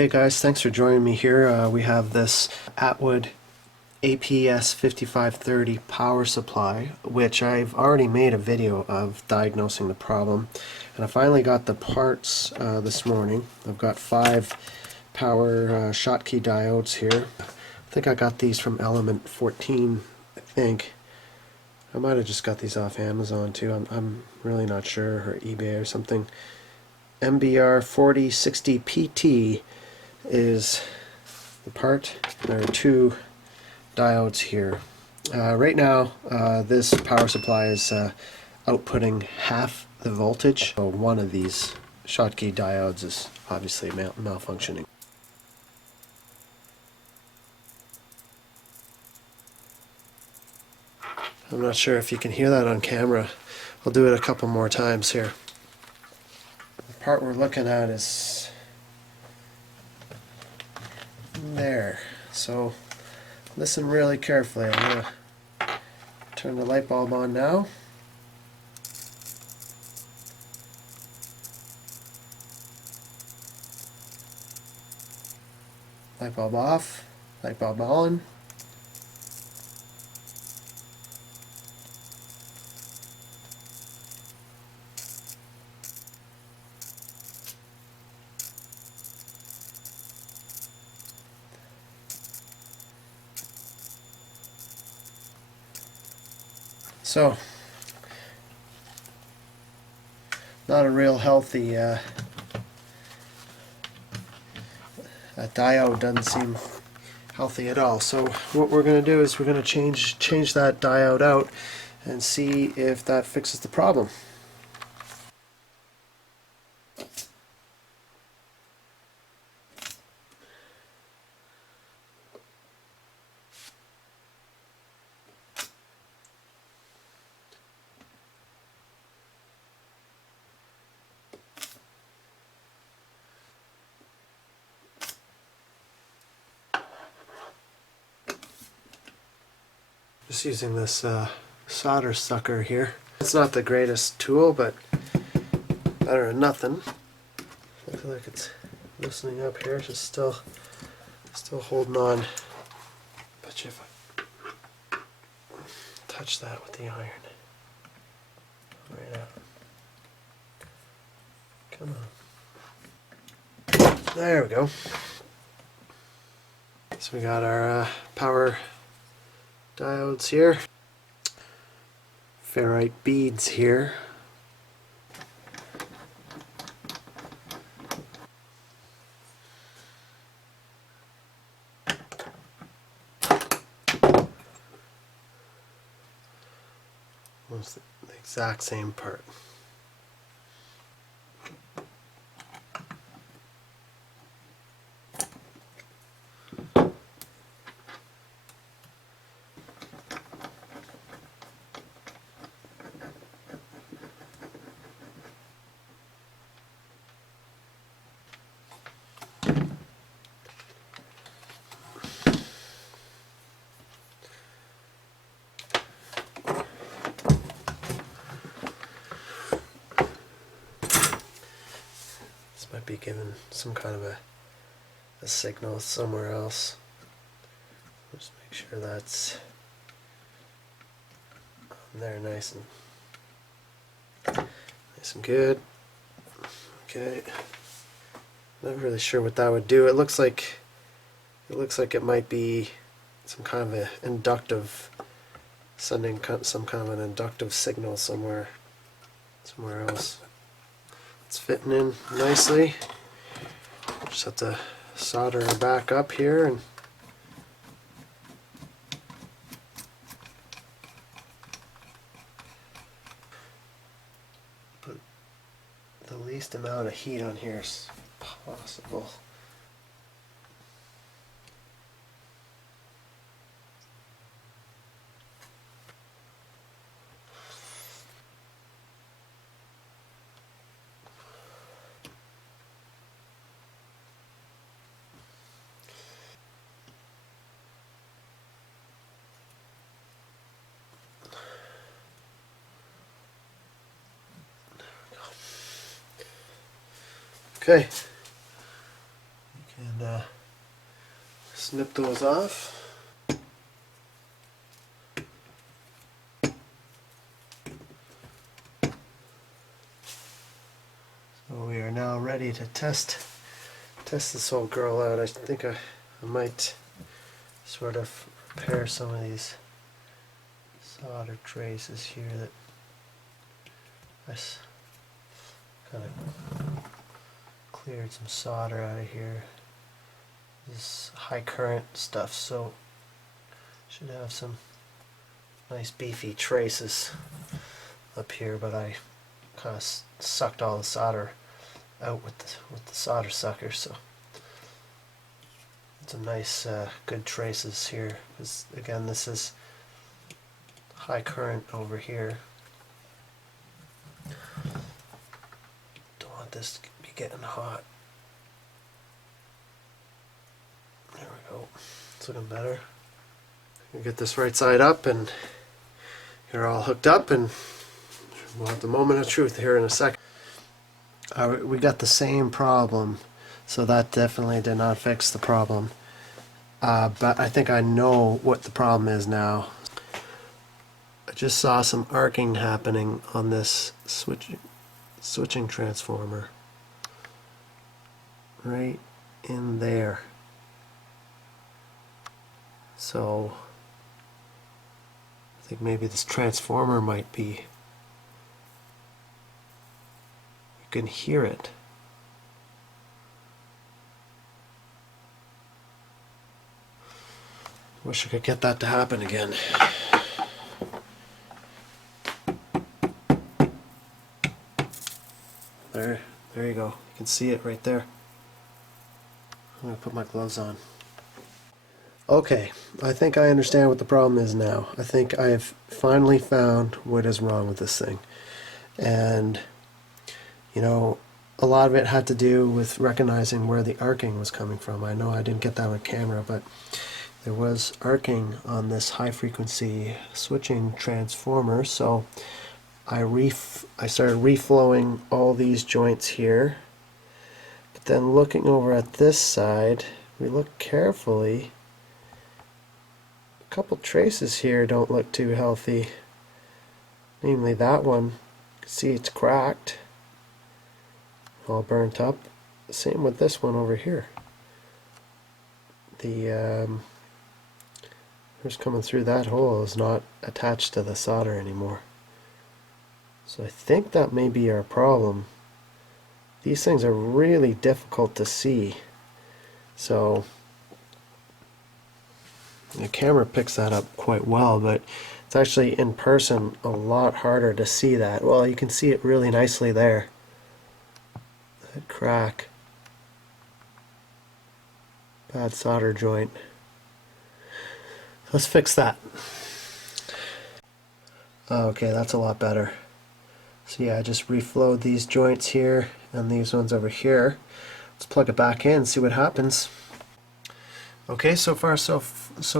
Okay guys, thanks for joining me here. We have this Atwood APS-5530 power supply, which I've already made a video of diagnosing the problem. And I finally got the parts this morning. I've got 5 power Schottky diodes here. I think I got these from Element 14, I think. I might have just got these off Amazon too. I'm really not sure, or eBay or something. MBR 4060 PT is the part. There are 2 diodes here. Right now this power supply is outputting half the voltage, so one of these Schottky diodes is obviously malfunctioning. I'm not sure if you can hear that on camera. I'll do it a couple more times here. The part we're looking at is there. So listen really carefully. I'm going to turn the light bulb on now. Light bulb off. Light bulb on. So, not a real healthy, that diode doesn't seem healthy at all. So what we're going to do is we're going to change that diode out and see if that fixes the problem. Just using this solder sucker here. It's not the greatest tool, but better than nothing. Looks like it's loosening up here. Just still holding on. Bet you if I touch that with the iron, right out. Come on. There we go. So we got our power diodes here, ferrite beads here, almost the exact same part. Might be giving some kind of a signal somewhere else. Just make sure that's on there nice and good. Okay. Not really sure what that would do. It looks like it might be some kind of a inductive, sending some kind of an inductive signal somewhere else. It's fitting in nicely. Just have to solder her back up here and put the least amount of heat on here as possible. Okay. You can snip those off. So we are now ready to test this whole girl out. I think I might sort of repair some of these solder traces here that I kind of cleared some solder out of here. This high current stuff, so should have some nice beefy traces up here, but I kind of sucked all the solder out with the solder sucker, so some nice good traces here, because again this is high current over here. Don't want this to be getting hot. There we go. It's looking better. We'll get this right side up and you're all hooked up, and we'll have the moment of truth here in a second. We got the same problem, so that definitely did not fix the problem. But I think I know what the problem is now. I just saw some arcing happening on this switching transformer. Right in there. So I think maybe this transformer might be, you can hear it. Wish I could get that to happen again. There you go. You can see it right there. I'm going to put my gloves on. Okay, I think I understand what the problem is now. I think I have finally found what is wrong with this thing. And, you know, a lot of it had to do with recognizing where the arcing was coming from. I know I didn't get that on camera, but there was arcing on this high frequency switching transformer, so I started reflowing all these joints here. But then looking over at this side, we look carefully, a couple traces here don't look too healthy. Namely that one, you can see it's cracked, all burnt up. Same with this one over here. The what's coming through that hole is not attached to the solder anymore. So I think that may be our problem. These things are really difficult to see. So the camera picks that up quite well, but it's actually in person a lot harder to see that. Well, you can see it really nicely there. That crack. Bad solder joint. Let's fix that. Okay, that's a lot better. So yeah, I just reflowed these joints here and these ones over here. Let's plug it back in and see what happens. Okay, so far so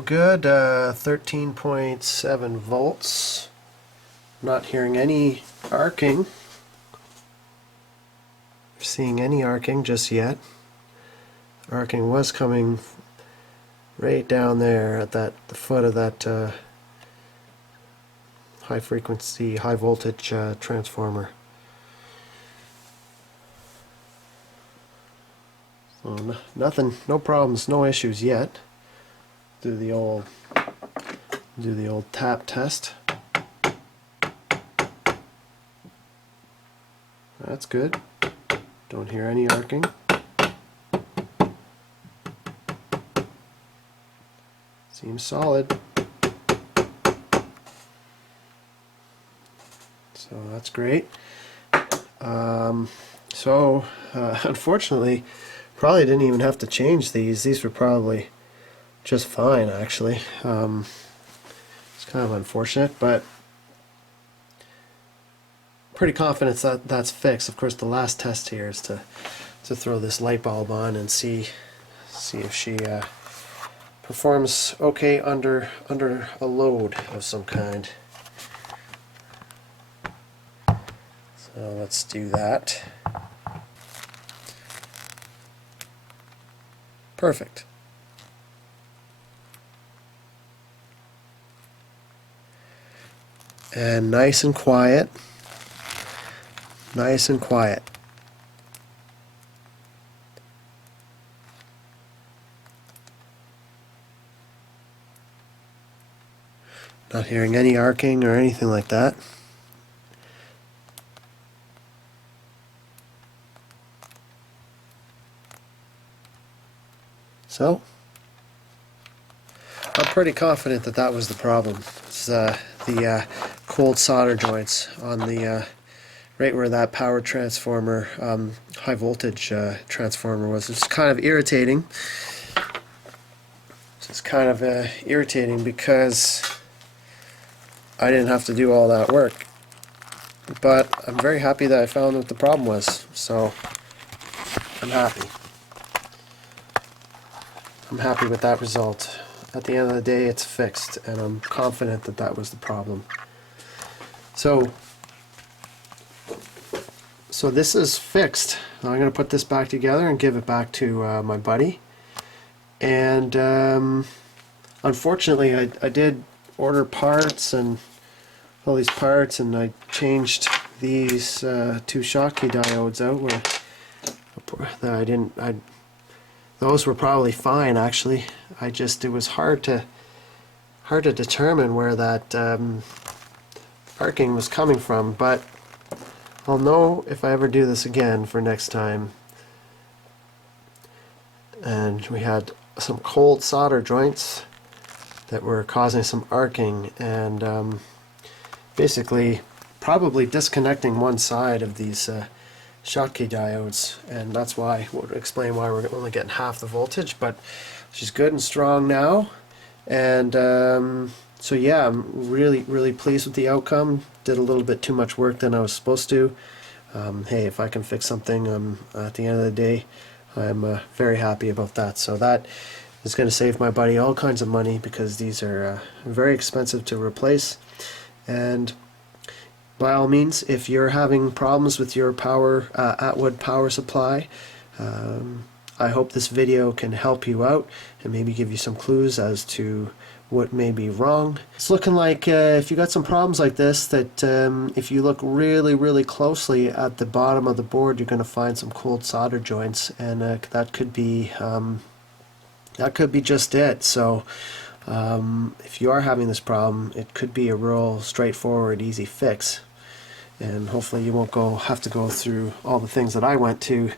good. 13.7 volts. Not hearing any arcing. Seeing any arcing just yet. Arcing was coming right down there at the foot of that high frequency, high voltage transformer. So nothing, no problems, no issues yet. Do the old tap test. That's good. Don't hear any arcing. Seems solid. So that's great. Unfortunately, probably didn't even have to change these. These were probably just fine, actually. It's kind of unfortunate, but pretty confident that that's fixed. Of course, the last test here is to throw this light bulb on and see if she performs okay under a load of some kind. So let's do that. Perfect. and nice and quiet. Nice and quiet. Not hearing any arcing or anything like that. So, I'm pretty confident that that was the problem. It's the cold solder joints on the right where that power transformer, high voltage transformer was. It's kind of irritating. It's kind of irritating because I didn't have to do all that work. But I'm very happy that I found what the problem was. So I'm happy. I'm happy with that result. At the end of the day, it's fixed, and I'm confident that that was the problem. So this is fixed. Now I'm going to put this back together and give it back to my buddy. And unfortunately, I did order parts and all these parts, and I changed these two Schottky diodes out where those were probably fine actually. It was hard to determine where that arcing was coming from, but I'll know if I ever do this again for next time. And we had some cold solder joints that were causing some arcing, and basically probably disconnecting one side of these Schottky diodes, and that's why would explain why we're only getting half the voltage. But she's good and strong now, and so yeah, I'm really pleased with the outcome. Did a little bit too much work than I was supposed to. Hey, if I can fix something, at the end of the day, I'm very happy about that. So that is going to save my buddy all kinds of money, because these are very expensive to replace. And by all means, if you're having problems with your Atwood power supply, I hope this video can help you out and maybe give you some clues as to what may be wrong. It's looking like if you got some problems like this, that if you look really closely at the bottom of the board, you're going to find some cold solder joints, and that could be just it. So if you are having this problem, it could be a real straightforward, easy fix. And hopefully you won't have to go through all the things that I went through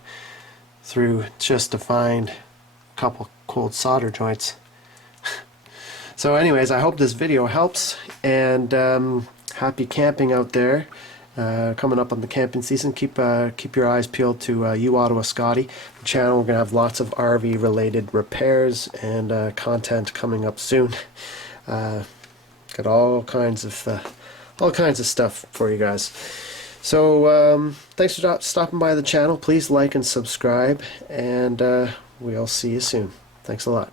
just to find a couple cold solder joints. So anyways, I hope this video helps, and happy camping out there. Coming up on the camping season, keep your eyes peeled to UOttawaScotty, the channel. We're going to have lots of RV related repairs and content coming up soon. Got all kinds of stuff for you guys. So thanks for stopping by the channel. Please like and subscribe, and we'll see you soon. Thanks a lot.